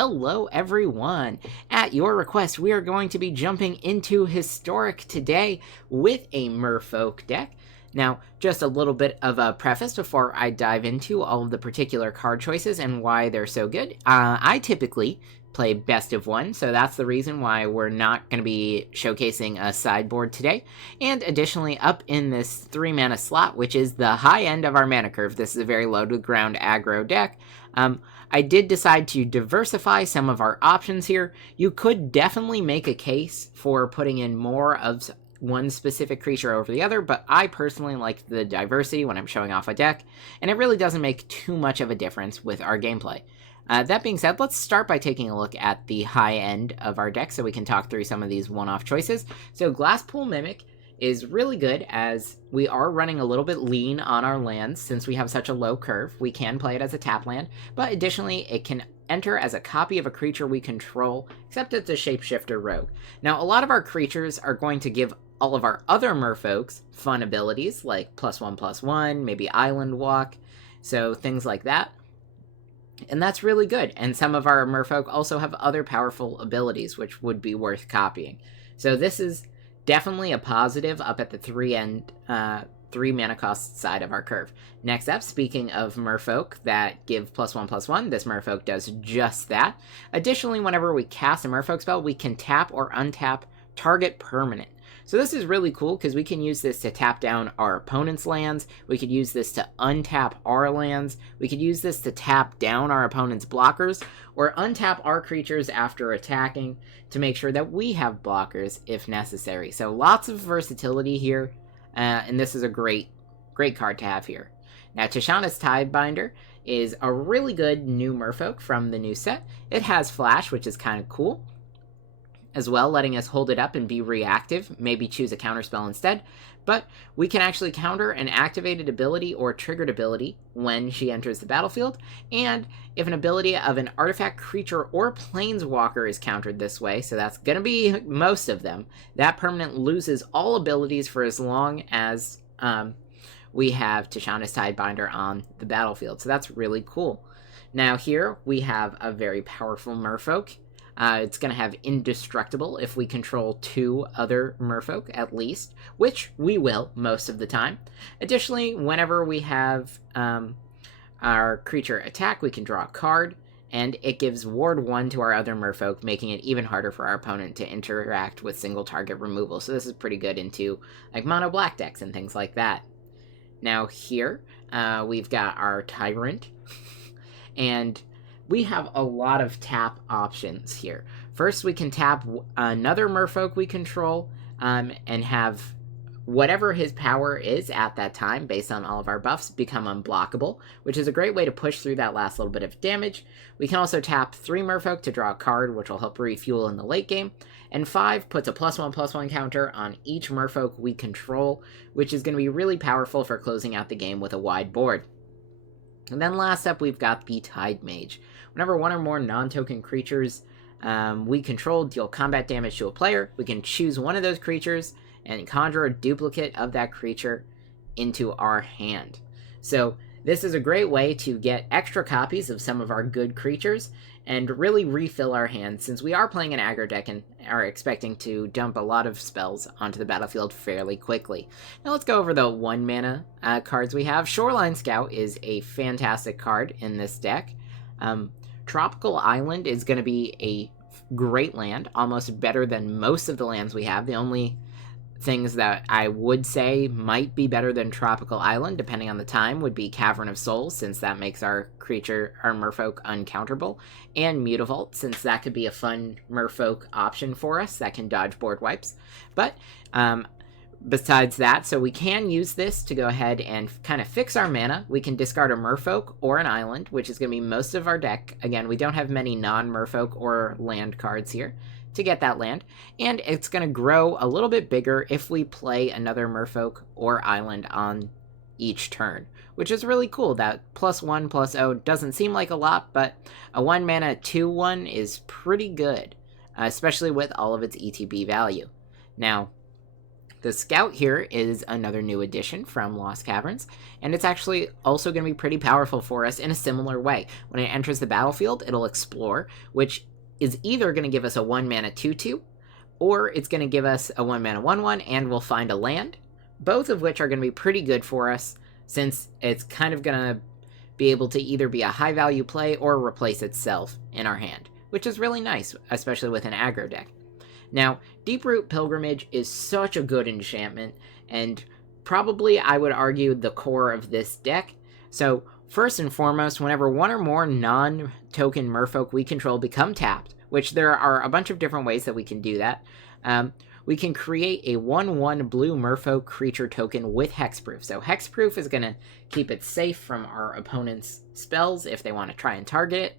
Hello everyone! At your request, we are going to be jumping into Historic today with a Merfolk deck. Now, just a little bit of a preface before I dive into all of the particular card choices and why they're so good. I typically play best of one, so that's the reason why we're not going to be showcasing a sideboard today. And additionally, up in this 3 mana slot, which is the high end of our mana curve, this is a very low to ground aggro deck. I did decide to diversify some of our options here. You could definitely make a case for putting in more of one specific creature over the other, but I personally like the diversity when I'm showing off a deck, and it really doesn't make too much of a difference with our gameplay. That being said, let's start by taking a look at the high end of our deck so we can talk through some of these one-off choices. So Glasspool Mimic is really good as we are running a little bit lean on our lands since we have such a low curve. We can play it as a tap land, but additionally it can enter as a copy of a creature we control, except it's a shapeshifter rogue. Now, a lot of our creatures are going to give all of our other merfolks fun abilities like +1/+1, maybe Island Walk, so things like that. And that's really good, and some of our merfolk also have other powerful abilities which would be worth copying. So this is definitely a positive up at the 3 mana cost side of our curve. Next up, speaking of merfolk that give +1/+1, this merfolk does just that. Additionally, whenever we cast a merfolk spell, we can tap or untap target permanent. So this is really cool because we can use this to tap down our opponent's lands, we could use this to untap our lands, we could use this to tap down our opponent's blockers, or untap our creatures after attacking to make sure that we have blockers if necessary. So lots of versatility here, and this is a great card to have here. Now, Tishana's Tidebinder is a really good new merfolk from the new set. It has Flash, which is kind of cool as well, letting us hold it up and be reactive, maybe choose a counterspell instead, but we can actually counter an activated ability or triggered ability when she enters the battlefield, and if an ability of an artifact, creature, or planeswalker is countered this way, so that's going to be most of them, that permanent loses all abilities for as long as we have Tishana's Tidebinder on the battlefield, so that's really cool. Now here we have a very powerful merfolk. It's going to have Indestructible if we control 2 other merfolk at least, which we will most of the time. Additionally, whenever we have our creature attack, we can draw a card, and it gives Ward 1 to our other merfolk, making it even harder for our opponent to interact with single target removal. So this is pretty good into like mono black decks and things like that. Now here, we've got our Tyrant, and we have a lot of tap options here. First, we can tap another merfolk we control and have whatever his power is at that time, based on all of our buffs, become unblockable, which is a great way to push through that last little bit of damage. We can also tap 3 merfolk to draw a card, which will help refuel in the late game. And 5 puts a +1/+1 counter on each merfolk we control, which is going to be really powerful for closing out the game with a wide board. And then last up, we've got the Tide Mage. Whenever one or more non-token creatures we control deal combat damage to a player, we can choose one of those creatures and conjure a duplicate of that creature into our hand. So this is a great way to get extra copies of some of our good creatures and really refill our hand, since we are playing an aggro deck and are expecting to dump a lot of spells onto the battlefield fairly quickly. Now let's go over the 1 mana cards we have. Shoreline Scout is a fantastic card in this deck. Tropical Island is going to be a great land, almost better than most of the lands we have. The only things that I would say might be better than Tropical Island, depending on the time, would be Cavern of Souls, since that makes our merfolk uncounterable, and Mutavault, since that could be a fun merfolk option for us that can dodge board wipes. But besides that, so we can use this to go ahead and kind of fix our mana. We can discard a merfolk or an island, which is going to be most of our deck. Again, we don't have many non-merfolk or land cards here to get that land, and it's going to grow a little bit bigger if we play another merfolk or island on each turn, which is really cool. That +1/+0 doesn't seem like a lot, but a 1 mana 2/1 is pretty good, especially with all of its ETB value. Now, The Scout here is another new addition from Lost Caverns, and it's actually also going to be pretty powerful for us in a similar way. When it enters the battlefield, it'll explore, which is either going to give us a 1-mana 2/2, or it's going to give us a 1-mana 1/1, and we'll find a land, both of which are going to be pretty good for us, since it's kind of going to be able to either be a high-value play or replace itself in our hand, which is really nice, especially with an aggro deck. Now, Deeproot Pilgrimage is such a good enchantment, and probably, I would argue, the core of this deck. So, first and foremost, whenever one or more non-token Merfolk we control become tapped, which there are a bunch of different ways that we can do that, we can create a 1/1 blue Merfolk creature token with Hexproof. So Hexproof is going to keep it safe from our opponent's spells if they want to try and target it.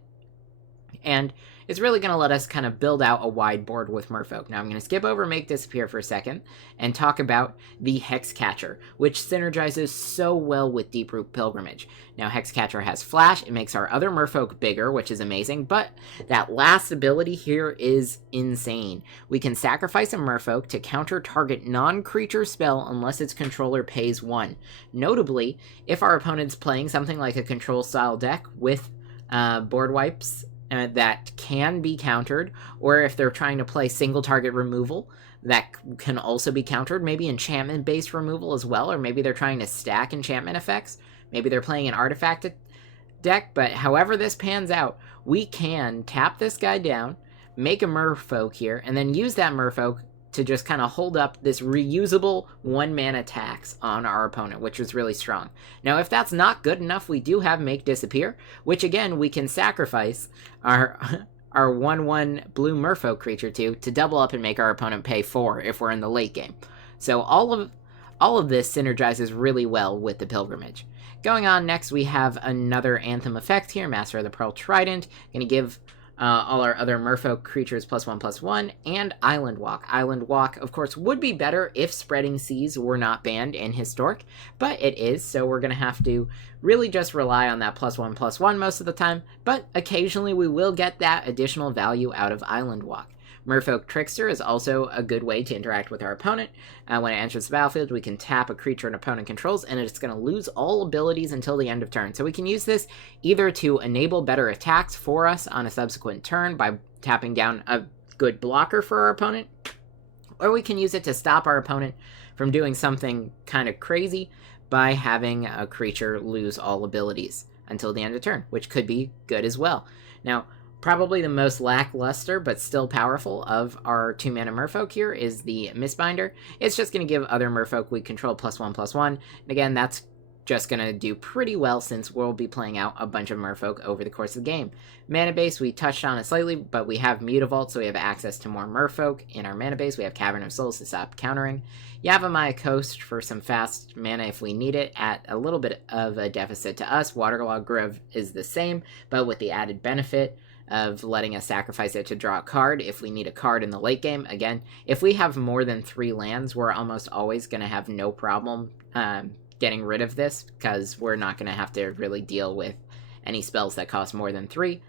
And it's really going to let us kind of build out a wide board with Merfolk. Now I'm going to skip over Make Disappear for a second and talk about the Hexcatcher, which synergizes so well with Deeproot Pilgrimage. Now Hexcatcher has Flash, it makes our other Merfolk bigger, which is amazing, but that last ability here is insane. We can sacrifice a Merfolk to counter target non-creature spell unless its controller pays 1. Notably, if our opponent's playing something like a control style deck with board wipes that can be countered, or if they're trying to play single target removal, that can also be countered, maybe enchantment-based removal as well, or maybe they're trying to stack enchantment effects, maybe they're playing an artifact deck, but however this pans out, we can tap this guy down, make a Merfolk here, and then use that Merfolk to just kind of hold up this reusable 1-mana tax on our opponent, which is really strong. Now, if that's not good enough, we do have Make Disappear, which again, we can sacrifice our 1/1 blue Merfolk creature to double up and make our opponent pay 4 if we're in the late game. So all of this synergizes really well with the Pilgrimage. Going on next, we have another Anthem effect here, Master of the Pearl Trident. Going to give all our other Merfolk creatures +1/+1, and Island Walk. Island Walk, of course, would be better if Spreading Seas were not banned in Historic, but it is, so we're going to have to really just rely on that +1/+1 most of the time, but occasionally we will get that additional value out of Island Walk. Merfolk Trickster is also a good way to interact with our opponent. When it enters the battlefield, we can tap a creature an opponent controls, and it's going to lose all abilities until the end of turn. So we can use this either to enable better attacks for us on a subsequent turn by tapping down a good blocker for our opponent, or we can use it to stop our opponent from doing something kind of crazy by having a creature lose all abilities until the end of turn, which could be good as well. Now, probably the most lackluster, but still powerful, of our 2-mana Merfolk here is the Mistbinder. It's just going to give other Merfolk we control +1/+1. And again, that's just going to do pretty well since we'll be playing out a bunch of Merfolk over the course of the game. Mana base, we touched on it slightly, but we have Mutavault, so we have access to more Merfolk in our mana base. We have Cavern of Souls to stop countering. Yavimaya Coast for some fast mana if we need it at a little bit of a deficit to us. Waterlogged Grove is the same, but with the added benefit of letting us sacrifice it to draw a card if we need a card in the late game. Again, if we have more than 3 lands, we're almost always going to have no problem getting rid of this, because we're not going to have to really deal with any spells that cost more than 3.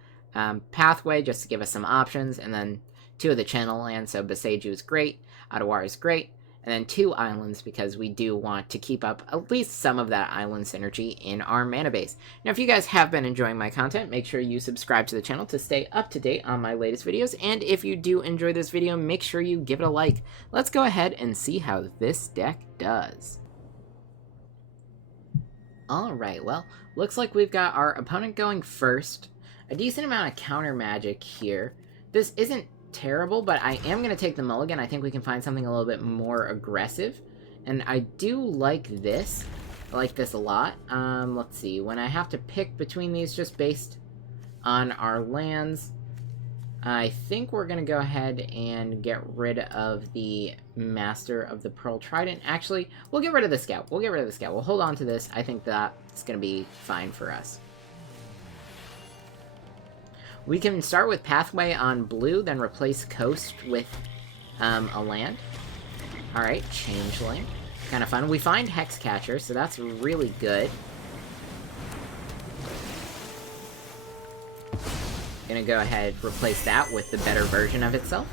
Pathway, just to give us some options, and then 2 of the channel lands, so Beseiju is great, Adawar is great, and then 2 islands, because we do want to keep up at least some of that island synergy in our mana base. Now, if you guys have been enjoying my content, make sure you subscribe to the channel to stay up to date on my latest videos, and if you do enjoy this video, make sure you give it a like. Let's go ahead and see how this deck does. Alright, well, looks like we've got our opponent going first. A decent amount of counter magic here. This isn't terrible, but I am going to take the mulligan. I think we can find something a little bit more aggressive, and I do like this. I like this a lot. Let's see, when I have to pick between these just based on our lands, I think we're going to go ahead and get rid of the Master of the Pearl Trident. Actually, we'll get rid of the Scout. We'll hold on to this. I think that's going to be fine for us. We can start with Pathway on blue, then replace Coast with a land. Alright, Changeling. Kind of fun. We find Hexcatcher, so that's really good. Gonna go ahead and replace that with the better version of itself.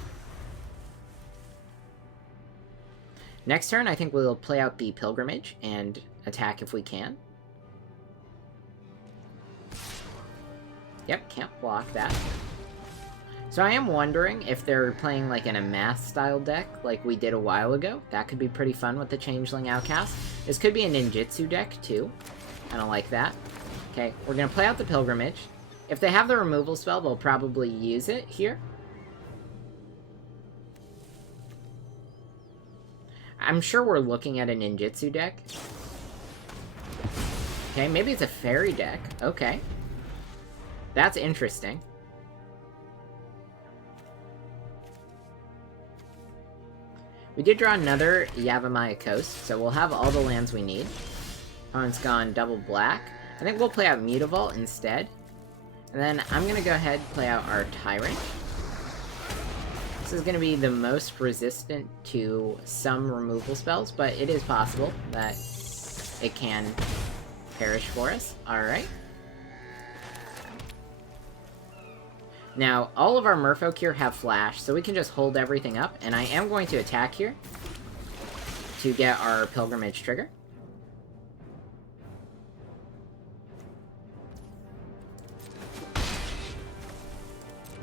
Next turn, I think we'll play out the Pilgrimage and attack if we can. Yep, can't block that. So I am wondering if they're playing like in a math-style deck like we did a while ago. That could be pretty fun with the Changeling Outcast. This could be a ninjutsu deck, too. I don't like that. Okay, we're going to play out the Pilgrimage. If they have the removal spell, they'll probably use it here. I'm sure we're looking at a ninjutsu deck. Okay, maybe it's a fairy deck. Okay. That's interesting. We did draw another Yavimaya Coast, so we'll have all the lands we need. Opponent's gone double black. I think we'll play out Mutavault instead. And then I'm going to go ahead and play out our Tyrant. This is going to be the most resistant to some removal spells, but it is possible that it can perish for us. Alright. Now, all of our Merfolk here have Flash, so we can just hold everything up, and I am going to attack here to get our Pilgrimage trigger.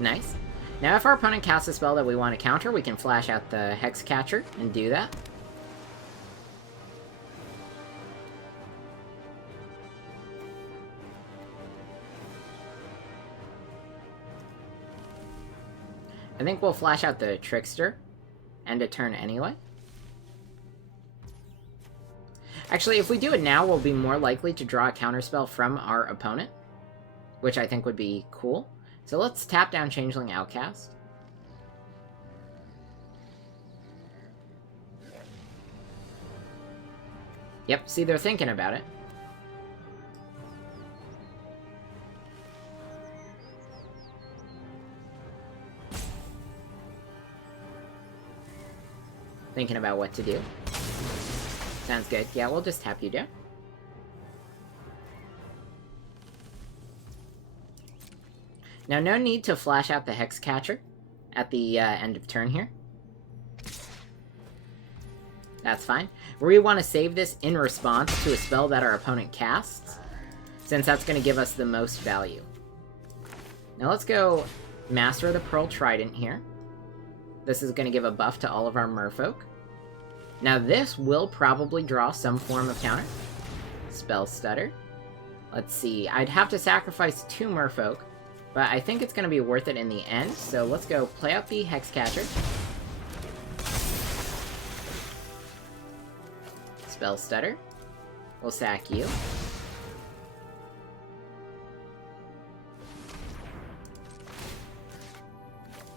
Nice. Now, if our opponent casts a spell that we want to counter, we can flash out the Hexcatcher and do that. I think we'll flash out the Trickster, end a turn anyway. Actually, if we do it now, we'll be more likely to draw a counterspell from our opponent, which I think would be cool. So let's tap down Changeling Outcast. Yep, see, they're thinking about it. Thinking about what to do. Sounds good. Yeah, we'll just tap you down. Now, no need to flash out the Hexcatcher at the end of turn here. That's fine. We want to save this in response to a spell that our opponent casts, since that's going to give us the most value. Now let's go Master of the Pearl Trident here. This is going to give a buff to all of our Merfolk. Now this will probably draw some form of counter. Spell Stutter. Let's see. I'd have to sacrifice 2 Merfolk, but I think it's going to be worth it in the end. So let's go play out the Hexcatcher. Spell Stutter. We'll sack you.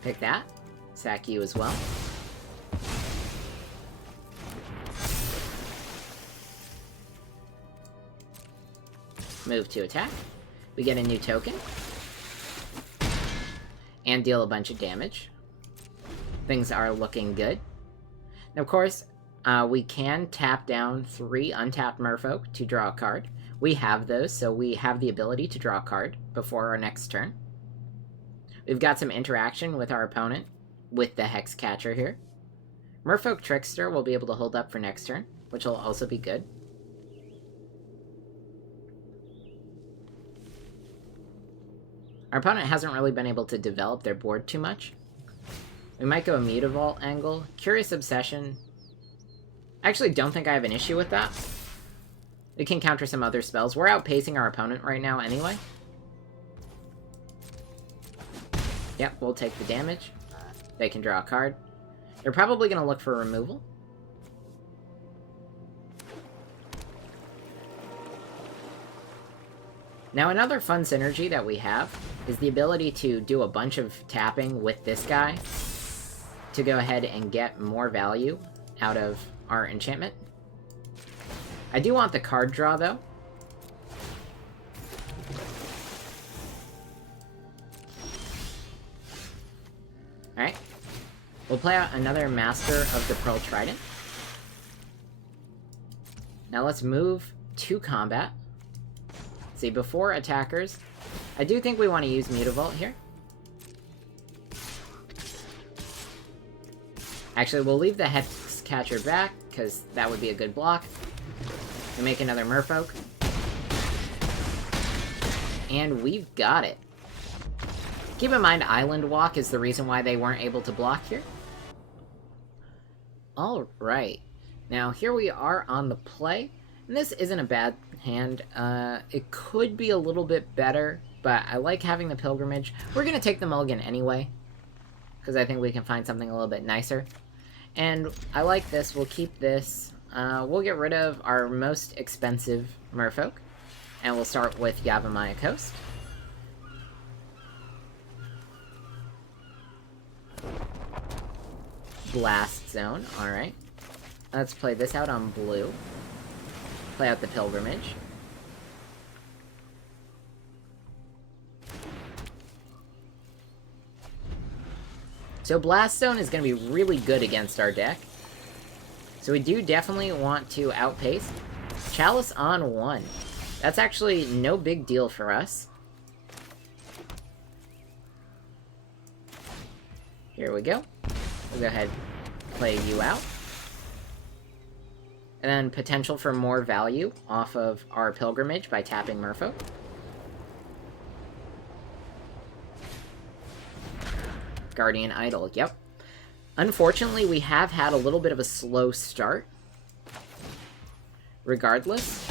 Pick that. Sack you as well. Move to attack. We get a new token. And deal a bunch of damage. Things are looking good. And of course, we can tap down 3 untapped Merfolk to draw a card. We have those, so we have the ability to draw a card before our next turn. We've got some interaction with our opponent with the Hexcatcher here. Merfolk Trickster will be able to hold up for next turn, which will also be good. Our opponent hasn't really been able to develop their board too much. We might go a Mutavault angle. Curious Obsession. I actually don't think I have an issue with that. We can counter some other spells. We're outpacing our opponent right now anyway. Yep, we'll take the damage. They can draw a card. They're probably going to look for removal. Now, another fun synergy that we have is the ability to do a bunch of tapping with this guy to go ahead and get more value out of our enchantment. I do want the card draw, though. Alright. We'll play out another Master of the Pearl Trident. Now let's move to combat. See, before attackers, I do think we want to use Mutavault here. Actually, we'll leave the Hexcatcher Hexcatcher back, because that would be a good block. We make another Merfolk. And we've got it. Keep in mind, Island Walk is the reason why they weren't able to block here. Alright. Now, here we are on the play. And this isn't a bad hand. It could be a little bit better, but I like having the Pilgrimage. We're going to take the mulligan anyway, because I think we can find something a little bit nicer. And I like this. We'll keep this. We'll get rid of our most expensive Merfolk, and we'll start with Yavimaya Coast. Blast Zone, alright. Let's play this out on blue. Play out the Pilgrimage. So Blast Zone is going to be really good against our deck. So we do definitely want to outpace. Chalice on 1. That's actually no big deal for us. Here we go. We'll go ahead and play you out. And then potential for more value off of our Pilgrimage by tapping Merfolk. Guardian Idol, yep. Unfortunately, we have had a little bit of a slow start. Regardless,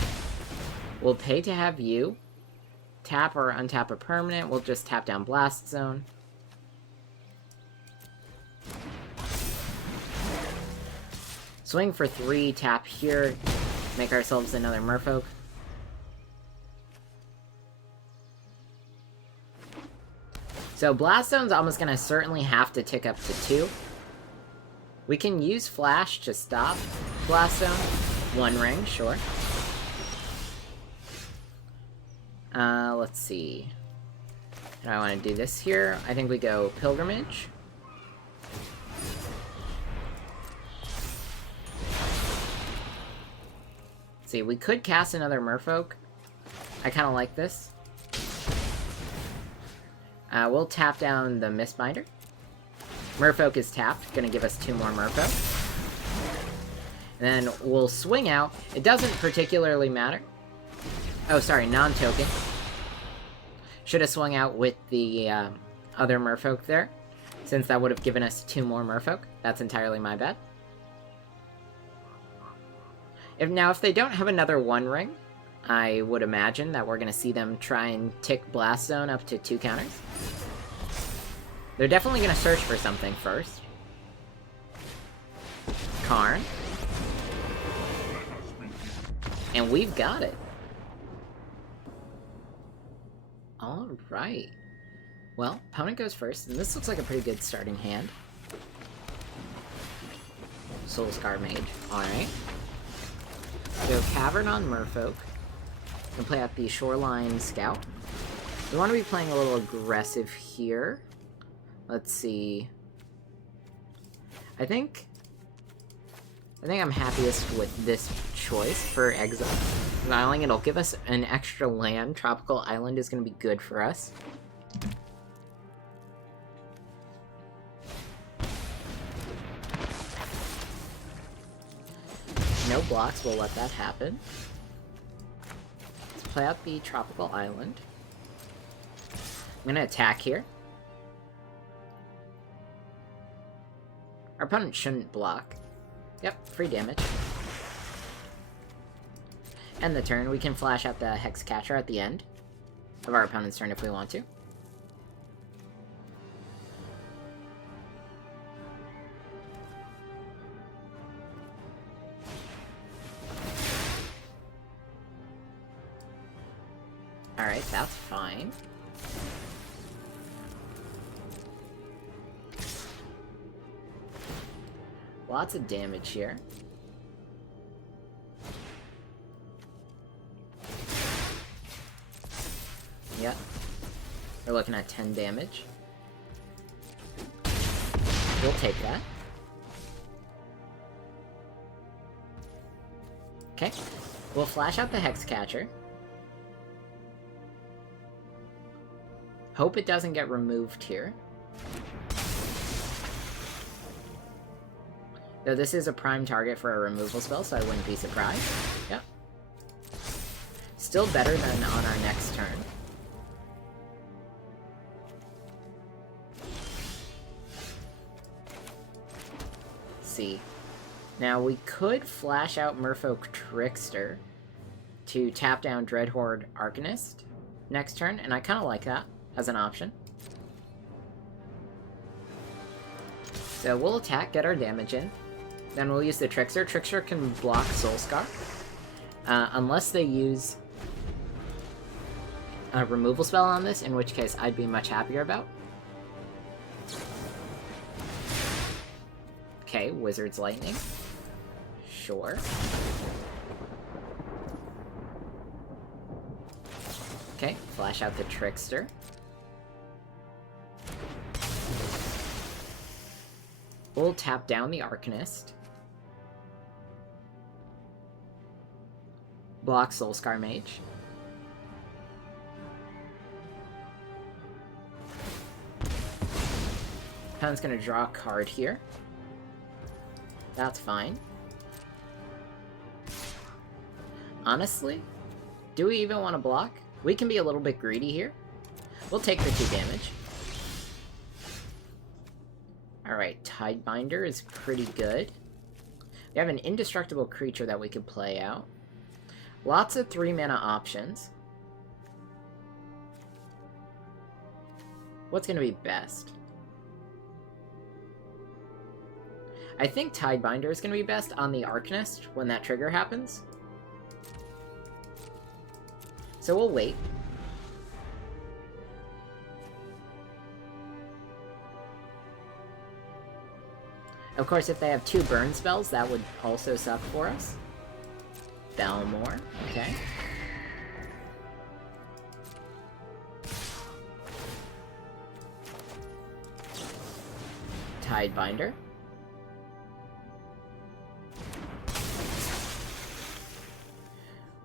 we'll pay to have you tap or untap a permanent. We'll just tap down Blast Zone. Swing for 3, tap here, make ourselves another Merfolk. So Blast Zone's almost going to certainly have to tick up to 2. We can use Flash to stop Blast Zone. 1 ring, sure. Let's see. How do I want to do this here? I think we go Pilgrimage. Let's see, we could cast another Merfolk. I kind of like this. We'll tap down the Mistbinder. Merfolk is tapped, gonna give us 2 more Merfolk. And then we'll swing out. It doesn't particularly matter. Oh, sorry, non-token. Should have swung out with the other Merfolk there, since that would have given us 2 more Merfolk. That's entirely my bad. If they don't have another 1 ring, I would imagine that we're going to see them try and tick Blast Zone up to 2 counters. They're definitely going to search for something first. Karn. And we've got it. Alright. Well, opponent goes first, and this looks like a pretty good starting hand. Soulscar Mage. Alright. Go Cavern on Merfolk. And play out the Shoreline Scout. We want to be playing a little aggressive here. Let's see. I think I'm happiest with this choice for exiling. It'll give us an extra land. Tropical Island is going to be good for us. No blocks, we'll let that happen. Let's play out the Tropical Island. I'm gonna attack here. Our opponent shouldn't block. Yep, free damage. End the turn. We can flash out the Hexcatcher at the end of our opponent's turn if we want to. Alright, that's fine. Lots of damage here. Yep. We're looking at 10 damage. We'll take that. Okay. We'll flash out the Hexcatcher. Hope it doesn't get removed here. Though this is a prime target for a removal spell, so I wouldn't be surprised. Yep. Still better than on our next turn. Let's see. Now, we could flash out Merfolk Trickster to tap down Dreadhorde Arcanist next turn, and I kind of like that as an option. So we'll attack, get our damage in. Then we'll use the Trickster. Trickster can block Soulscar. Unless they use a removal spell on this, in which case I'd be much happier about. Okay, Wizard's Lightning. Sure. Okay, flash out the Trickster. We'll tap down the Arcanist. Block Soulscar Mage. Opponent's gonna draw a card here. That's fine. Honestly, do we even want to block? We can be a little bit greedy here. We'll take the 2 damage. Alright, Tidebinder is pretty good. We have an indestructible creature that we could play out. Lots of 3-mana options. What's going to be best? I think Tidebinder is going to be best on the Arcanist when that trigger happens. So we'll wait. Of course, if they have 2 burn spells, that would also suck for us. Belmore, okay. Tidebinder.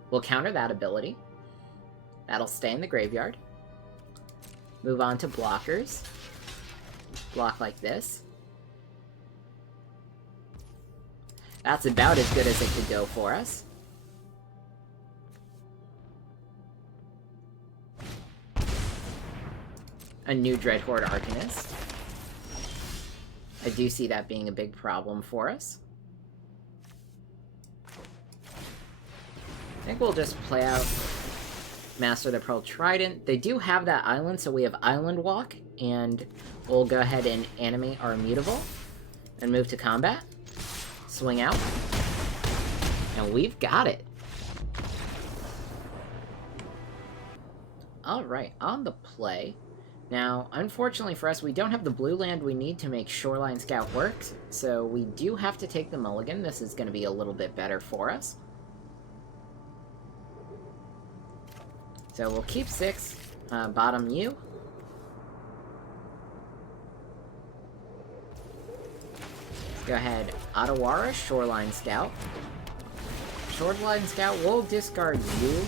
We'll counter that ability. That'll stay in the graveyard. Move on to blockers. Block like this. That's about as good as it could go for us. A new Dreadhorde Arcanist. I do see that being a big problem for us. I think we'll just play out Master of the Pearl Trident. They do have that island, so we have Island Walk, and we'll go ahead and animate our Mutable and move to combat. Swing out. And we've got it. Alright, on the play. Now, unfortunately for us, we don't have the blue land we need to make Shoreline Scout work, so we do have to take the mulligan. This is going to be a little bit better for us. So we'll keep 6, bottom U. Let's go ahead, Otawara, Shoreline Scout. Shoreline Scout will discard U.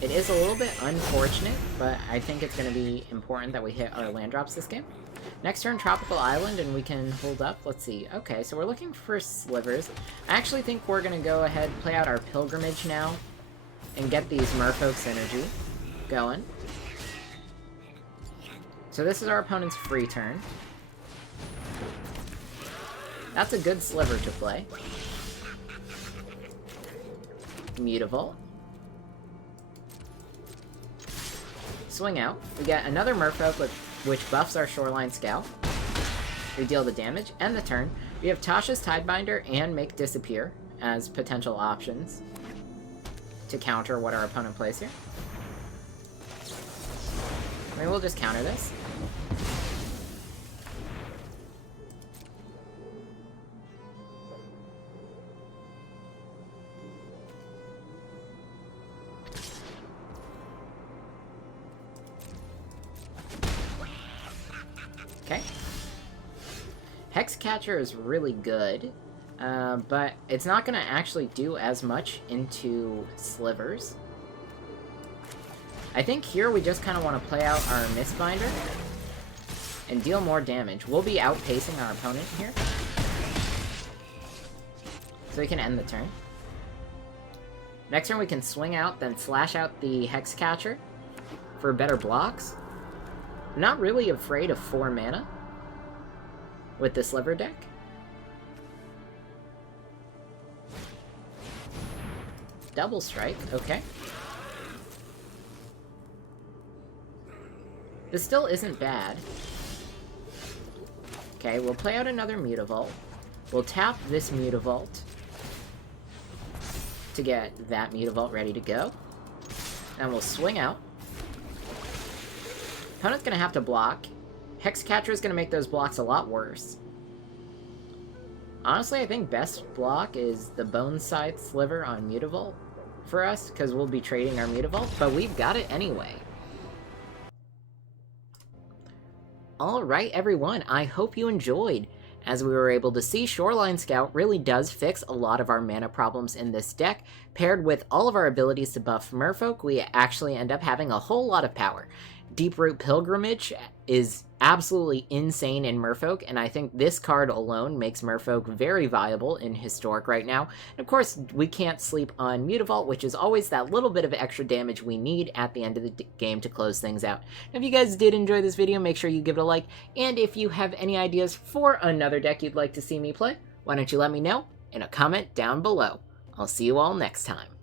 It is a little bit unfortunate, but I think it's going to be important that we hit our land drops this game. Next turn, Tropical Island, and we can hold up. Let's see. Okay, so we're looking for slivers. I actually think we're going to go ahead, play out our Pilgrimage now, and get these Merfolk synergy going. So this is our opponent's free turn. That's a good sliver to play. Mutable. Swing out. We get another Merfolk which buffs our Shoreline Scout. We deal the damage and the turn. We have Tasha's Tidebinder and Make Disappear as potential options to counter what our opponent plays here. Maybe we'll just counter this. Okay. Hexcatcher is really good, but it's not going to actually do as much into slivers. I think here we just kind of want to play out our Mistbinder and deal more damage. We'll be outpacing our opponent here. So we can end the turn. Next turn we can swing out, then slash out the Hexcatcher for better blocks. I'm not really afraid of 4 mana with this Sliver deck. Double Strike, okay. This still isn't bad. Okay, we'll play out another Mutavault. We'll tap this Mutavault to get that Mutavault ready to go. And we'll swing out. Opponent's gonna have to block. Hexcatcher is gonna make those blocks a lot worse. Honestly, I think best block is the Bone Scythe Sliver on Mutavault for us, because we'll be trading our Mutavault, but we've got it anyway. Alright everyone, I hope you enjoyed. As we were able to see, Shoreline Scout really does fix a lot of our mana problems in this deck. Paired with all of our abilities to buff Merfolk, we actually end up having a whole lot of power. Deeproot Pilgrimage is absolutely insane in Merfolk, and I think this card alone makes Merfolk very viable in Historic right now. And of course, we can't sleep on Mutavault, which is always that little bit of extra damage we need at the end of the game to close things out. If you guys did enjoy this video, make sure you give it a like, and if you have any ideas for another deck you'd like to see me play, why don't you let me know in a comment down below. I'll see you all next time.